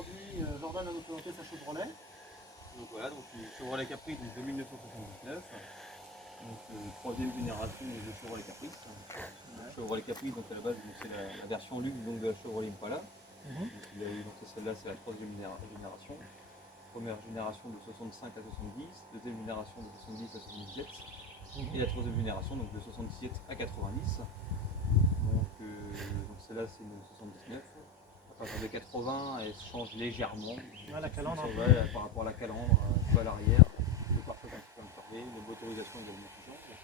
aujourd'hui, Jordan va nous présenter sa Chevrolet. Donc voilà, donc une Chevrolet Caprice de 1979. Donc troisième génération de Chevrolet Caprice. Donc, Chevrolet Caprice, donc à la base, c'est la version luxe donc, de la Chevrolet Impala. Donc celle-là, c'est la troisième génération. Première génération de 65 à 70, deuxième génération de 70 à 77, et la troisième génération donc de 77 à 90. Donc celle-là, c'est une 79. À partir de 80, elle change légèrement. La calandre. Par rapport à la calandre, un peu à l'arrière, le pare-choc un petit peu incurvé, les motorisations également qui changent.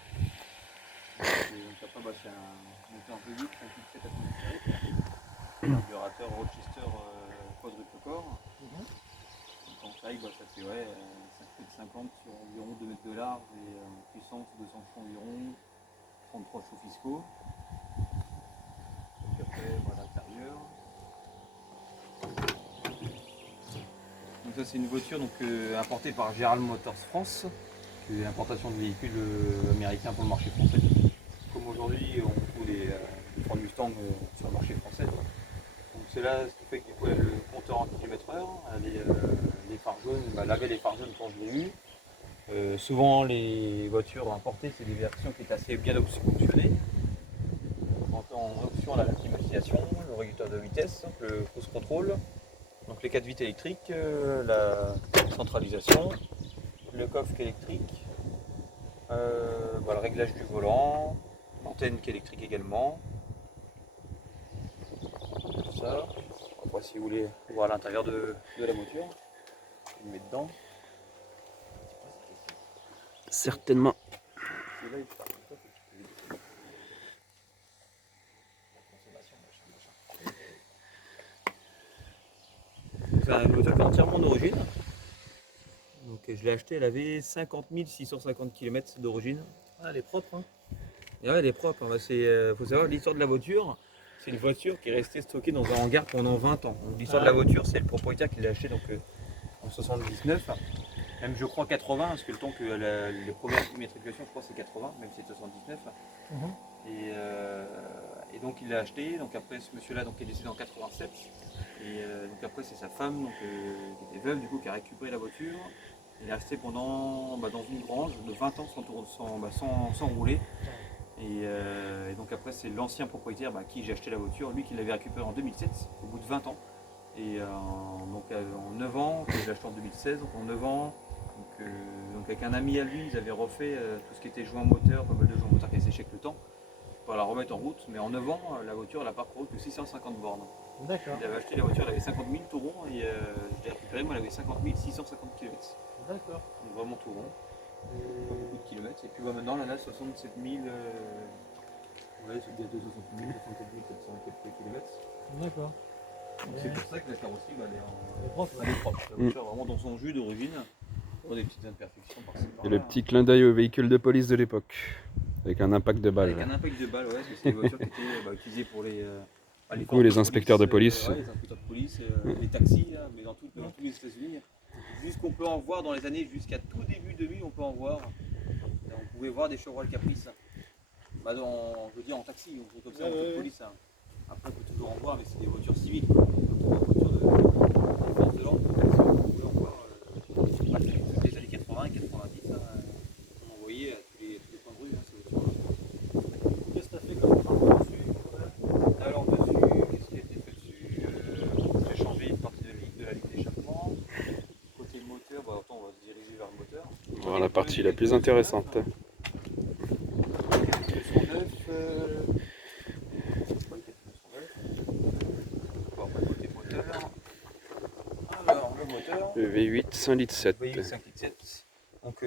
Donc après, c'est un moteur V8, 1.7 atmosphérique, carburateur Rochester quadruple corps. Donc en taille, ça fait 50 sur environ 2 mètres de large et en puissance 200 chevaux environ, 33 chevaux fiscaux. Donc après, voilà l'intérieur. Donc ça c'est une voiture donc, importée par General Motors France, qui est l'importation de véhicules américains pour le marché français. Comme aujourd'hui on trouve les Ford Mustang sur le marché français. Donc c'est là ce qui fait qu'il faut le compteur en km/h, les phares jaunes, laver les phares jaunes quand je l'ai eu. Souvent les voitures importées c'est des versions qui étaient assez bien optionnées. En option la climatisation, le régulateur de vitesse, le cruise control. Donc les 4 vitres électriques, la centralisation, le coffre électrique, le réglage du volant, l'antenne qui est électrique également. Tout ça. Après si vous voulez voir l'intérieur de la voiture, je le mets dedans. Certainement. C'est un moteur qui est entièrement d'origine. Donc je l'ai acheté, elle avait 50 650 km d'origine. Ah, elle est propre. Hein. Et ouais, elle est propre. Il faut savoir l'histoire de la voiture. C'est une voiture qui est restée stockée dans un hangar pendant 20 ans. L'histoire de la voiture, c'est le propriétaire qui l'a acheté en 79. Même je crois 80, parce que le temps que les premières immatriculations, je crois c'est 80, même si c'est 79. Et donc il l'a acheté. Donc après ce monsieur-là est décédé en 87. Et donc après c'est sa femme qui était veuve du coup qui a récupéré la voiture. Il est resté pendant dans une grange de 20 ans sans rouler. Et donc après c'est l'ancien propriétaire à qui j'ai acheté la voiture, lui qui l'avait récupéré en 2007, au bout de 20 ans. Et en 9 ans, que j'ai acheté en 2016, donc en 9 ans, donc avec un ami à lui, ils avaient refait tout ce qui était joint moteur, pas mal de joints moteurs qui avaient séché avec le temps, pour la remettre en route. Mais en 9 ans, la voiture elle a parcouru que 650 bornes. D'accord. Il avait acheté la voiture, elle avait 50 000 tout rond, et je l'ai récupérée, moi elle avait 50 650 km. D'accord. Donc vraiment tout rond. Pas beaucoup de kilomètres. Et puis maintenant, là, 67 000, c'est bientôt 60 000, 67 400 quelques kilomètres. D'accord. C'est pour ça que la carrosserie, elle est propre. La voiture est vraiment dans son jus d'origine. Il y a des petites imperfections par-ci par-là. Et le petit clin d'œil au véhicule de police de l'époque, avec un impact de balle. Avec un impact de balle, ouais, parce que c'est des voitures qui étaient utilisées pour les les inspecteurs de police. Les inspecteurs de police, les taxis, mais dans tous les États-Unis. Jusqu'on peut en voir dans les années, jusqu'à tout début 2000, on peut en voir. On pouvait voir des Chevrolet Caprice. Je veux dire en taxi, ou comme ça, en de police. Après, on peut toujours en voir, mais c'est des voitures civiles. Des voitures de force de l'ordre, on pouvait en voir toutes les années 80 90. On en voyait à tous les coins de rue, ces voitures-là. Qu'est-ce que tu as fait comme travaux dessus? Alors dessus, qu'est-ce qui a été fait dessus? J'ai changé une partie de la ligne d'échappement. Côté moteur, autant on va se diriger vers le moteur. Voilà la partie la plus intéressante. Alors le moteur. Le V8 5 litres 7. V8 5 litres 7. Donc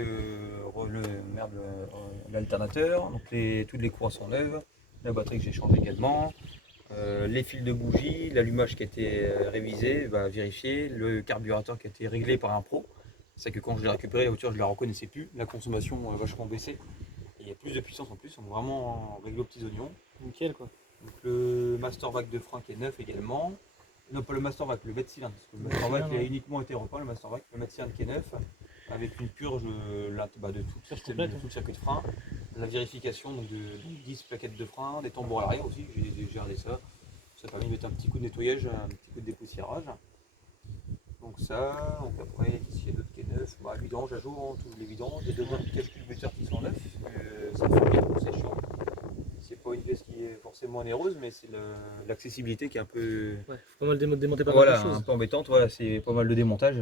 l'alternateur, donc toutes les courroies sont neuves, la batterie que j'ai changée également, les fils de bougie, l'allumage qui a été révisé, vérifié, le carburateur qui a été réglé par un pro. C'est que quand je l'ai récupéré, la voiture je ne la reconnaissais plus, la consommation a vachement baissé. Et il y a plus de puissance en plus, on est vraiment réglé aux petits oignons. Nickel quoi. Donc le master vac de frein qui est neuf également. Non pas le master vac, le maître cylindre, parce que le master vac il a uniquement été repeint, le master vac, le maître cylindre qui est neuf, avec une purge de tout le circuit de frein, la vérification donc, de 10 plaquettes de frein, des tambours à l'arrière aussi, j'ai gardé ça. Ça a permis de mettre un petit coup de nettoyage, un petit coup de dépoussiérage. ça, donc après, qu'est-ce qu'il y a d'autre qui est neuf? Bah, vidange à jour, hein, tous les vidanges, j'ai 2 autres cache-culbuteurs qui sont neufs, ça fait bien, c'est chiant. C'est pas une pièce qui est forcément onéreuse, mais c'est l'accessibilité qui est un peu. Ouais, faut pas mal démonter pas Voilà, mal de un choses. peu embêtante, voilà, c'est pas mal de démontage.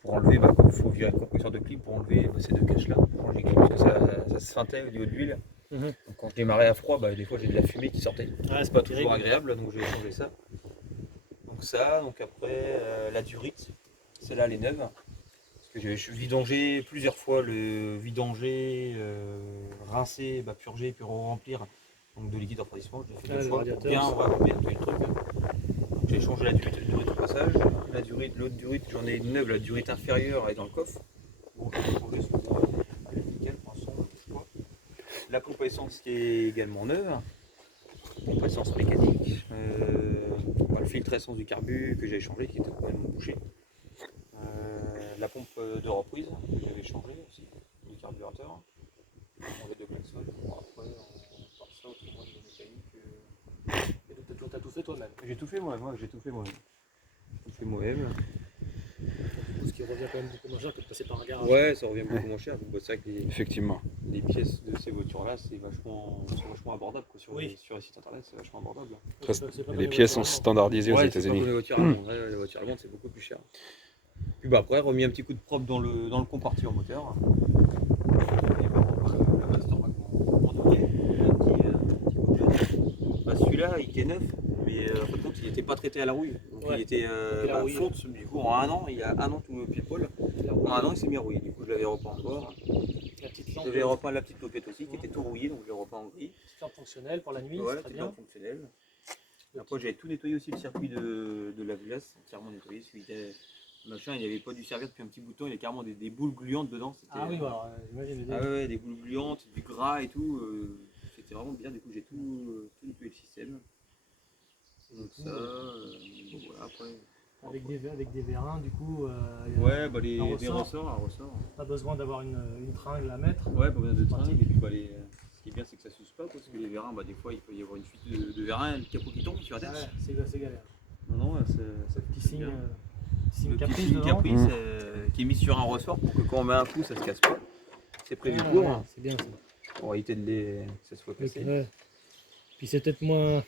Pour enlever, bah, il faut virer le compresseur de clip pour enlever ces 2 caches là, changer les clips parce que ça se feintait au niveau de l'huile. Mhm. Donc quand je démarrais à froid, bah, des fois j'ai de la fumée qui sortait. Ouais, c'est Pas pas toujours terrible. agréable, donc j'ai changé ça. Donc ça, donc après la durite, celle-là elle est neuve. Parce que j'ai vidangé plusieurs fois le vidanger, rincer, bah, purger, puis remplir donc de liquide refroidissement. Je l'ai fait Ah, 2 le fois, radiateur, bien ça. bien nettoyer le truc. Donc j'ai changé la durite au passage. La durite, l'autre durite, j'en ai une neuve, la durite inférieure est dans le coffre. Bon, je vais changer son bois, elle est nickel, pour l'instant, on ne touche pas. La pompe à essence qui est également neuve. Pompe à essence mécanique. Le filtre à essence du carbu que j'avais changé, qui était complètement bouché. La pompe de reprise que j'avais changé aussi, du carburateur. On avait 2 klaxons. Bon, après, on part ça autrement de mécanique. Et donc t'as tout fait toi-même. J'ai tout fait moi-même, j'ai tout fait moi-même. Tout fait moi-même. Du coup, ce qui revient quand même beaucoup moins cher que de passer par un garage. Ouais, ça revient beaucoup moins cher. C'est vrai que Effectivement. les pièces de ces voitures-là, c'est vachement abordable. Quoi. Sur les sites internet, c'est vachement abordable. C'est pas comme Les pièces sont voitures standardisées aux Ouais, c'est pas États-Unis. comme les voitures allemandes. Ouais, les voitures allemandes, c'est beaucoup plus cher. Puis bah, après, remis un petit coup de propre dans le compartiment moteur. Et vraiment, le Mastermac m'en donnait. Un petit coup de jeune. Bah, celui-là, il était neuf, mais en fin de compte, il n'était pas traité à la rouille. Donc Ouais. il était Et la rouille. fonte. Du coup, en 1 an, il y a 1 an tout pile poil. En 1 an, il s'est mis à rouiller. Du coup, je l'avais repeint encore. La petite lampe. J'avais repeint la petite toquette aussi, qui était tout rouillée, donc je l'ai repeint en gris. Petite lampe fonctionnelle pour la nuit, Ouais, c'est très petite bien. lampe fonctionnelle. Après, j'avais tout nettoyé aussi le circuit de lave-glace, entièrement nettoyé. Celui qui était machin, il n'y avait pas du serviette depuis un petit bouton, il y avait carrément des boules gluantes dedans. Ah oui, voilà, j'imagine. Ah ouais, des boules gluantes, du gras et tout. C'était vraiment bien, du coup, j'ai tout nettoyé le système. Donc ça, bon, voilà, après. Avec des vérins, du coup, Ouais, bah un des ressorts, un ressort. pas besoin d'avoir une tringle à mettre. Ouais, pas besoin de tringle. Pratique. Et puis, bah, ce qui est bien, c'est que ça s'use pas, parce que les vérins, bah, des fois, il peut y avoir une fuite de vérins, le capot qui tombe sur la Ouais, tête. c'est galère. Non, ça Petit fait signe, bien. signe Le petit caprice signe devant. caprice qui est mis sur un ressort pour que quand on met un coup, ça se casse pas. C'est prévu Ah, pour, ouais, c'est bien ça. pour éviter que ça soit cassé. Ouais. Puis c'est peut-être moins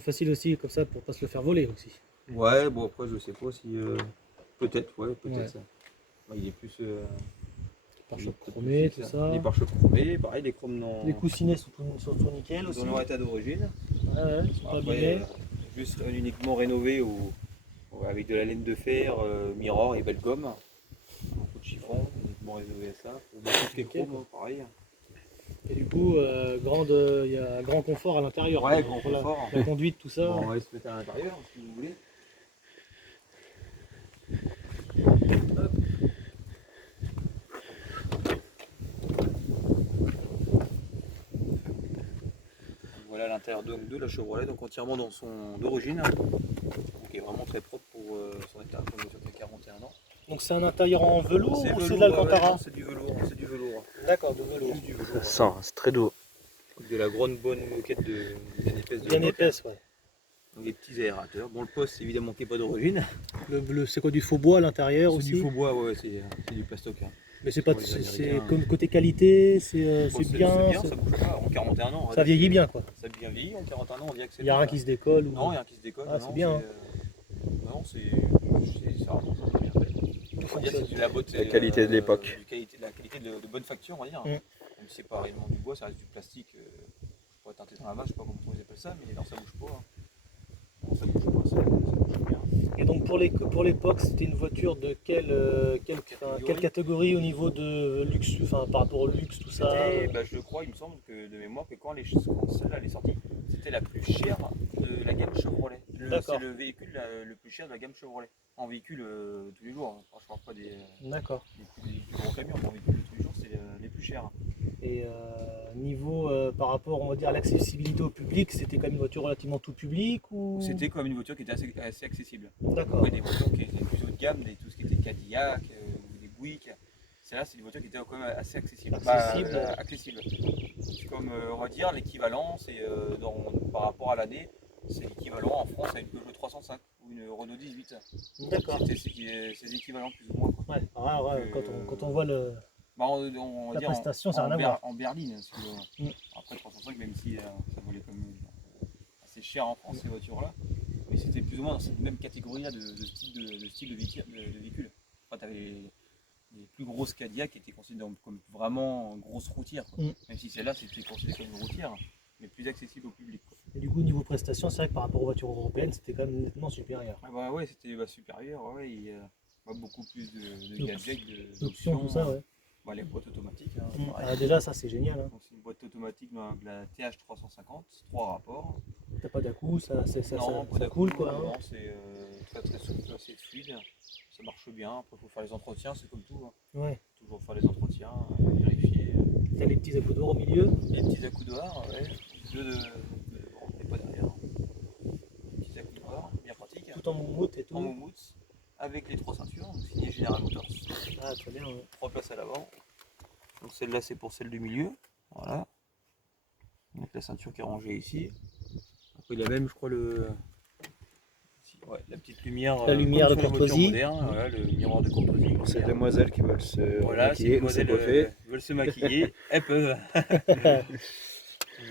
facile aussi comme ça pour pas se le faire voler aussi. Ouais, bon après je sais pas si peut-être Ouais. ça. Ouais, il est plus Pare-choc chromé, tout ça. Les pare-chocs chromés, pareil les chromes dans Les coussinets sont tout nickel aussi. dans leur état d'origine. Ouais, ils sont pas Après abîmés. juste uniquement rénové avec de la laine de fer, mirror et belle gomme. Beaucoup de chiffon, uniquement rénové à ça. Pour tout ce qui est chrome, pareil. Et du coup, il y a un grand confort à l'intérieur. Ouais, quoi. grand Pour confort. La conduite, tout ça. Bon, on va se mettre à l'intérieur si vous voulez. Hop. Voilà l'intérieur de la Chevrolet, donc entièrement dans son d'origine, qui est vraiment très propre pour son état, pour une voiture qui a 41 ans. Donc c'est un intérieur en velours ou c'est de velours, l'Alcantara? ouais, c'est du velours. D'accord, de velours. Juste du velours. Ça, c'est très doux. De la grande bonne moquette bien épaisse de Bien l'époque. épaisse, ouais. Donc des petits aérateurs. Bon, le poste évidemment qui n'est pas d'origine. Le bleu, c'est quoi, du faux bois à l'intérieur C'est aussi? du faux bois, ouais, c'est du plastoc. Hein. Mais c'est pas, Pour les c'est Américains. comme côté qualité, c'est Bon, bien, ça bouge pas. En 41 ans, ça vieillit bien quoi. Ça a bien vieilli. En 41 ans, on dirait que c'est Il n'y a bon, rien ça. qui se décolle. Ou... Non, il y a rien qui se décolle. Ah, non, c'est bien, hein. Non, c'est vraiment ça, bien fait. Tout On va dire que fonctionne. c'est de la bonne La qualité de l'époque. La qualité de bonne facture, on va dire. Mm. Même si c'est pas réellement du bois, ça reste du plastique. Je pourrais teinter dans la main, je sais pas comment ils appellent ça, mais non, ça bouge pas. Hein. Non, ça bouge pas, ça bouge bien. Et donc pour l'époque, c'était une voiture de quelle catégorie au niveau de luxe, enfin par rapport au luxe, tout ça? Bah, je crois, il me semble que de mémoire, que quand celle-là elle est sortie, c'était la plus chère de la gamme Chevrolet. D'accord. C'est le véhicule le plus cher de la gamme Chevrolet. En véhicule tous les jours, hein. Enfin, je parle pas D'accord. des plus gros camions, mais en véhicule tous les jours, c'est les plus chers. Et niveau par rapport, on va dire, à l'accessibilité au public, c'était quand même une voiture relativement tout public ou? C'était quand même une voiture qui était assez accessible. D'accord. Après, des voitures qui étaient plus haut de gamme, tout ce qui était Cadillac, des Buick. Celle-là, c'est des voitures qui étaient quand même assez accessibles. Accessible. Accessible. C'est comme, on va dire, l'équivalent, c'est par rapport à l'année, c'est l'équivalent en France à une Peugeot 305 ou une Renault 18. D'accord. C'était ses équivalents plus ou moins. Quoi. Ouais, quand on voit le. Bah, on va La dire prestation, ça n'a rien à voir. en berline. Parce que, après 305, même si ça valait quand même assez cher en France ces voitures-là, mais c'était plus ou moins dans cette même catégorie-là de style de véhicule. Enfin, tu avais les plus grosses Cadillac qui étaient considérées comme vraiment grosses routières. Quoi. Même si celle-là, c'était considéré comme une routière, mais plus accessible au public. Quoi. Et du coup, niveau prestation, c'est vrai que par rapport aux voitures européennes, c'était quand même nettement supérieur. Ah bah ouais, c'était supérieur. Ouais, et, beaucoup plus de gadgets, D'options, tout ça, ouais. Bah, les boîtes automatiques. Hein, Ah, déjà, ça, c'est génial. Hein. C'est une boîte automatique de la TH350, 3 rapports. T'as pas d'à-coup, ça Non, coule quoi. Non, Hein. c'est très très souple, assez fluide. Ça marche bien. Après, il faut faire les entretiens, c'est comme tout. Hein. Ouais. Toujours faire les entretiens, vérifier. T'as les petits accoudoirs au milieu. Les petits accoudoirs, ouais. Deux de. On n'est pas derrière. Les petits accoudoirs, bien pratiques. Tout en moumoute et tout. En moumoute, avec les 3 ceintures, donc signé General Motors. Ah, très bien. Ouais. 3 places à l'avant. Donc celle-là, c'est pour celle du milieu. Voilà. Avec la ceinture qui est rangée ici. Après, il y a même, je crois, la petite lumière. La lumière de courtoisie. Voilà, le miroir de courtoisie. Pour ces demoiselles qui veulent se voilà, maquiller, ces demoiselles veulent se maquiller, elles peuvent.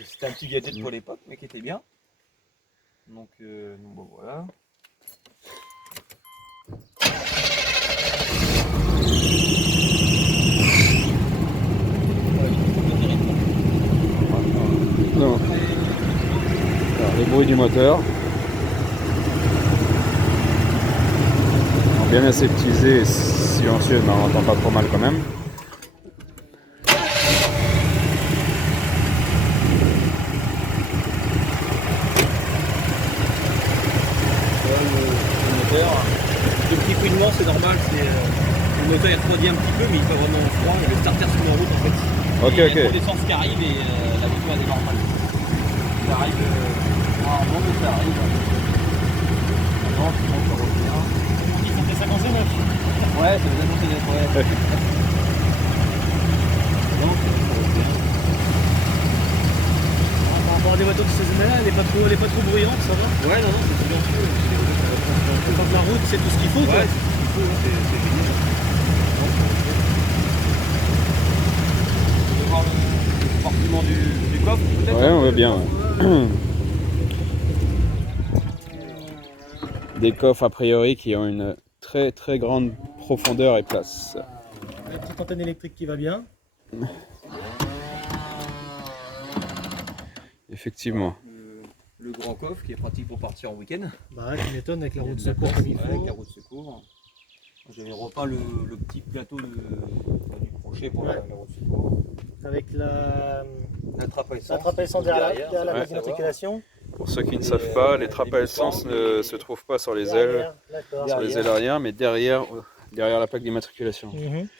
C'était un petit gadget pour l'époque, mais qui était bien. Donc bon, voilà. Non. Alors, le bruit du moteur. Alors, bien aseptisé et silencieux, mais on n'entend pas trop mal quand même. Le moteur, le petit couinement c'est normal, le moteur il refroidit un petit peu mais il fait vraiment froid et le starter sur la route en fait. Ok, il y a ok. trop d'essence qui arrive et la voiture elle est normale. Ça arrive rarement mais ça arrive. Non, sinon ça revient. On dit que ça fait 59. Ouais, ça veut annoncer d'être ouais. Non, ça revient. Par rapport à des voitures de ces années-là, elle est pas trop bruyante, ça va. Ouais, non, c'est silencieux. Quand la route, c'est tout ce qu'il faut. Quoi. Ouais, c'est ce qu'il faut, c'est génial. On peut voir le compartiment du coffre peut-être. Ouais, on veut bien. Ouais. Des coffres a priori qui ont une très très grande profondeur et place. La petite antenne électrique qui va bien. Effectivement. Le grand coffre qui est pratique pour partir en week-end. Bah ouais, tu m'étonnes avec la roue de Il y a secours la comme place, il ouais, faut. avec la roue de secours. J'avais repeint le petit plateau du crochet pour la roue de secours. Avec la trappe à essence. La trappe à essence derrière la plaque Ouais. d'immatriculation. Pour ceux qui ne savent pas, les trappes à essence ne se trouvent pas sur les ailes, D'accord. sur les ailes arrière, mais derrière la plaque d'immatriculation.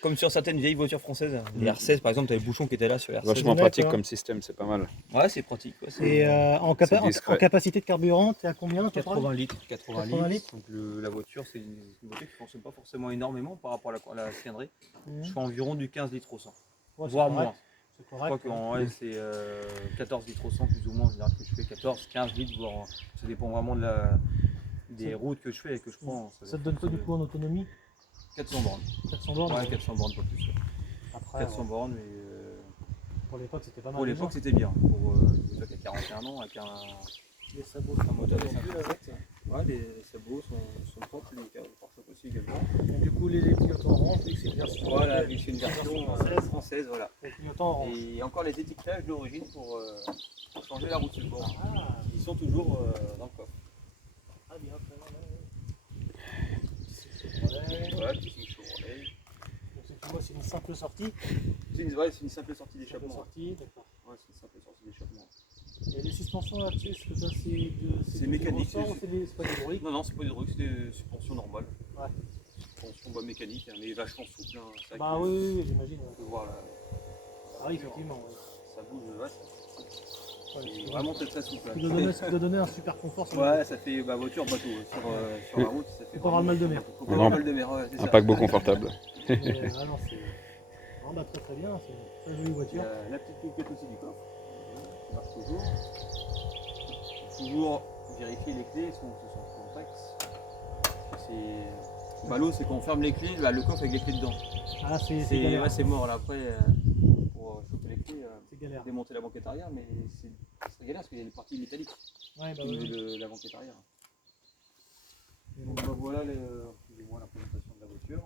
Comme sur certaines vieilles voitures françaises. Les R16 par exemple, tu as les bouchons qui étaient là sur les R16. Vachement D'accord. pratique comme système, c'est pas mal. Ouais, c'est pratique. Ouais, Et en capacité de carburant, tu es à combien 80 litres. 80 litres. Donc la voiture, c'est une voiture qui ne fonctionne pas forcément énormément par rapport à la cylindrée. Je fais environ du 15 litres au 100, Ouais, voire correct. moins. C'est Je crois correct. qu'en vrai, c'est 14 litres au 100 plus ou moins. En général, que je fais 14, 15 litres, voire ça dépend vraiment des routes que je fais et que je prends. Ça te donne quoi du coup en autonomie 400 bornes. 400 bornes. Ouais, 400 bornes, pas plus. Après, 400 ouais. bornes, mais Pour l'époque, c'était pas mal. pour l'époque, c'était bien. Pour une voiture qui a 41 ans, avec Les sabots un moteur de sont plus, là, ouais. Ouais, les sabots sont propres, les pare-chocs aussi également. Et du coup, les clignotants orange, vu que c'est une version. Voilà, c'est une version française, voilà. Les clignotants orange. Et encore les étiquetages d'origine pour changer la roue de secours. Ah, Ils sont toujours dans le coffre. ah bien, très bien. Voilà, petit signe Chevrolet. Donc c'est une simple sortie. C'est une simple sortie d'échappement. D'accord. Ouais, c'est une simple sortie d'échappement. Et les suspensions là-dessus, est-ce que ça C'est mécanique, C'est pas hydraulique. Non, c'est pas hydraulique, c'est des suspensions normales. Ouais. Suspension mécanique, mais vachement souple. Hein. C'est vrai Bah que oui, j'imagine. on peut voir là, Ah oui, effectivement. Ouais. ça bouge, ouais, Ouais, c'est vraiment très très souple. Ça doit donner un super confort. Sur Ouais, ça fait voiture, bateau. Sur la route, ça fait. Faut pas avoir le mal de mer. Faut pas avoir le mal de mer, ouais, c'est Un ça. paquebot confortable. Mais, ah non, c'est. Non, bah, très très bien, c'est une très jolie voiture. La petite piquette aussi du coffre, qui marche toujours. Toujours vérifier les clés, sont complexe. c'est. Ballot, c'est quand on ferme les clés, le coffre avec les clés dedans. Ah, c'est C'est galère. ouais, c'est mort là après pour choper les clés, C'est galère. démonter la banquette arrière, mais c'est galère parce qu'il y a une partie métallique Ouais, bah au oui. niveau de la banquette arrière. Donc bah, voilà plus ou moins la présentation de la voiture.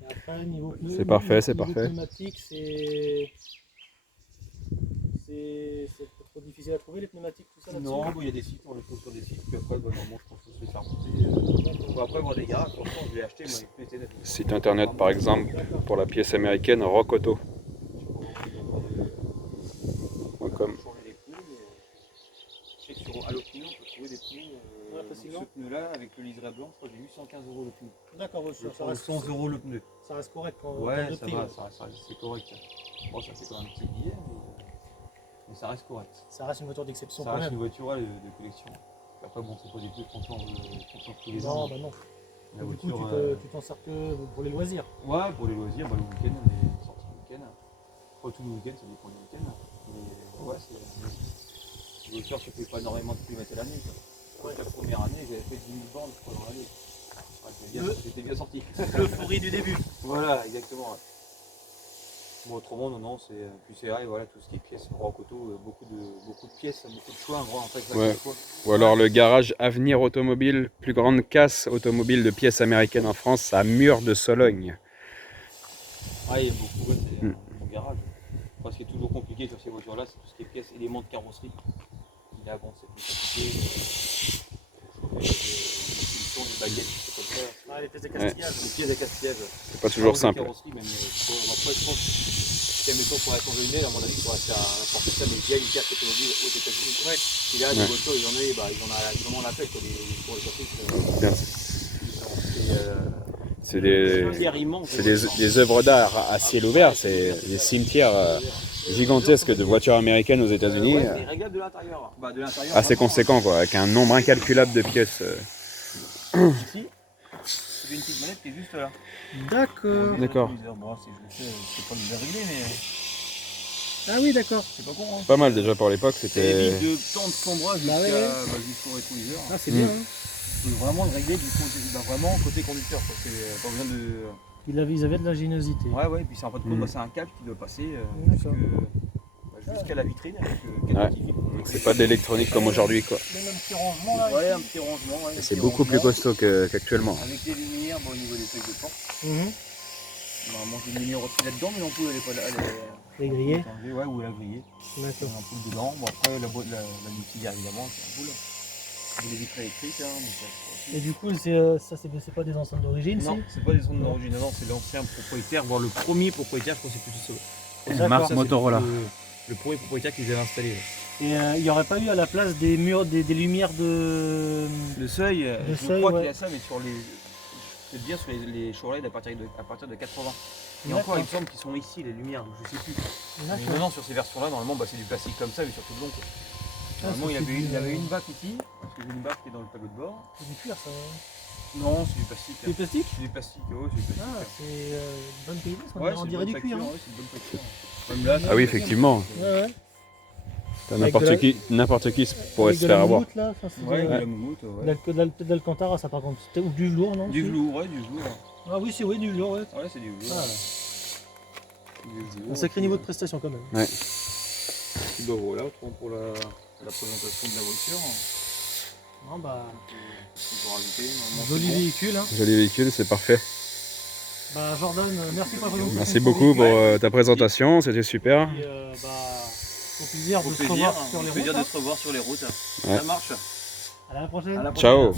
Et après, niveau pneus, C'est parfait, c'est niveau parfait. pneumatique, c'est trop difficile à trouver les pneumatiques, tout ça là-dessus. Non, bon, il y a des sites, on les trouve sur des sites, puis après, bah, normalement, je pense qu'il faut se les faire monter. Bon, après, voir des garages, pour l'instant, je l'ai acheté, moi, avec plus net. Site internet par exemple pour la pièce américaine Rockauto.com. Changer les pneus, mais je sais que sur Allopneu, on peut trouver des pneus. Ouais, facilement. Ce pneu-là, avec le liseré blanc, je crois que j'ai eu 115 € le pneu. D'accord, ouais, Je prends 100 € le pneu. ça reste correct quand Ouais, de ça prix, va, ouais. c'est correct. Bon, ça fait quand même un petit billet, mais ça reste correct. Ça reste une voiture d'exception Ça quand reste même. une voiture ouais, de collection. Puis après, bon, c'est pas des pneus qu'on change tous les Non, ans. bah non. La Du coup, voiture, tu t'en sers que pour les loisirs. ouais, pour les loisirs, bah, le week-end, on est sorti le week-end. Pas tous les week-ends, ça dépend du week-end. Mais ouais, c'est une voiture qui fait pas énormément de kilomètres à l'année. Ouais. La première année, j'avais fait 10 000 bornes je crois, dans l'année. Ouais, j'étais bien sorti. L'euphorie du début. Voilà, exactement. Ouais. Bon, autrement, non, c'est. Puis c'est vrai, voilà, tout ce qui est pièces, Rockauto, beaucoup de pièces, beaucoup de choix, un grand en fait, Ouais. choix. Ou alors le garage Avenir Automobile, plus grande casse automobile de pièces américaines en France, à Mur de Sologne. Ah, il y a beaucoup, ouais, c'est un garage. Moi, ce qui est toujours compliqué sur ces voitures-là, c'est tout ce qui est pièces, éléments de carrosserie. Là, bon, c'est plus compliqué. Des baguettes, c'est comme ça. Ah, les pièces de castillage. Les pièces de castillage. C'est pas toujours simple. Carrosserie, même, après, je pense que mettons pour la changer une aile, à mon avis, il faudrait faire importer ça, mais via une pièce automobile aux États-Unis. Ouais. Et là, des voitures, ils en ont la fête, quoi, pour les surprises. C'est des œuvres d'art à ciel ouvert, c'est des cimetières gigantesques de voitures américaines aux États-Unis. Ouais, c'est réglable de l'intérieur. Bah, de l'intérieur. Assez conséquent, quoi, avec un nombre incalculable de pièces. Ici, j'ai une petite manette qui est juste là. D'accord. D'accord. Bon, c'est pas bien réglé, mais Ah oui, d'accord. c'est pas con. Hein. Pas mal déjà pour l'époque, Ça c'était. évite de tant de cambrage jusqu'au rétroviseur. Ah, c'est bien. Hein. On peut vraiment le régler du côté, vraiment côté conducteur. Quoi. C'est pas besoin de. Ils avaient de l'ingéniosité. Ouais, et puis c'est en fin de compte, c'est un câble qui doit passer jusqu'à la vitrine avec C'est pas de l'électronique comme aujourd'hui, quoi. Même un petit rangement là. Ouais, un petit rangement. Ouais, C'est beaucoup plus costaud qu'actuellement. Avec les lumières au niveau des feuilles de porte. Normalement, j'ai une lumière aussi là-dedans, mais l'ampoule elle est pas là. Les grillés. Ouais, ou elle a grillé. D'accord. Une ampoule dedans. Bon, après, la multière évidemment, c'est une ampoule. Des vitres électriques. Hein, et du coup, c'est pas des enceintes d'origine, non, c'est pas des ondes d'origine, non, c'est l'ancien propriétaire, voire le premier propriétaire, je crois que c'est plutôt ça. La marque Ça, Motorola. Le premier propriétaire qu'ils avaient installé. Et il n'y aurait pas eu à la place des murs, des lumières de. Le seuil, je seuil, crois ouais. qu'il y a ça, mais sur les. Je peux te dire, sur les Chevrolet à partir de 80. Et encore, il me semble qu'ils sont ici, les lumières, je sais plus. Mais non, sur ces versions-là, normalement, c'est du plastique comme ça, mais sur tout le long. Quoi. Normalement, il avait une bac ici, parce que j'ai une bac qui est dans le tableau de bord. C'est du cuir ça. Non, c'est du plastique. C'est du plastique? C'est du plastique, ouais, c'est du plastique. Ah, c'est bonne qualité, Ouais, on dirait du cuir. Hein. Ouais, c'est une bonne facture. Même là, Ah oui, effectivement. Ouais. N'importe qui pourrait se faire avoir. Là, ouais, de la moumoute, ouais. Peut-être d'Alcantara, ça par contre. Ou du velours, non? Du velours, ouais, du velours. Ah oui, c'est du velours, ouais. Ouais, c'est du velours. Un sacré niveau de prestation quand même. Ouais. Et bah voilà, pour la présentation de la voiture. Non, bah. On peut rajouter. Joli véhicule. Hein. Joli véhicule, c'est parfait. Bah, Jordan, merci pour la présentation. Merci beaucoup pour ta présentation, c'était super. Et, au plaisir de se revoir sur les routes. Au plaisir de se revoir sur les routes. Ouais. Ça marche. À la prochaine. Ciao.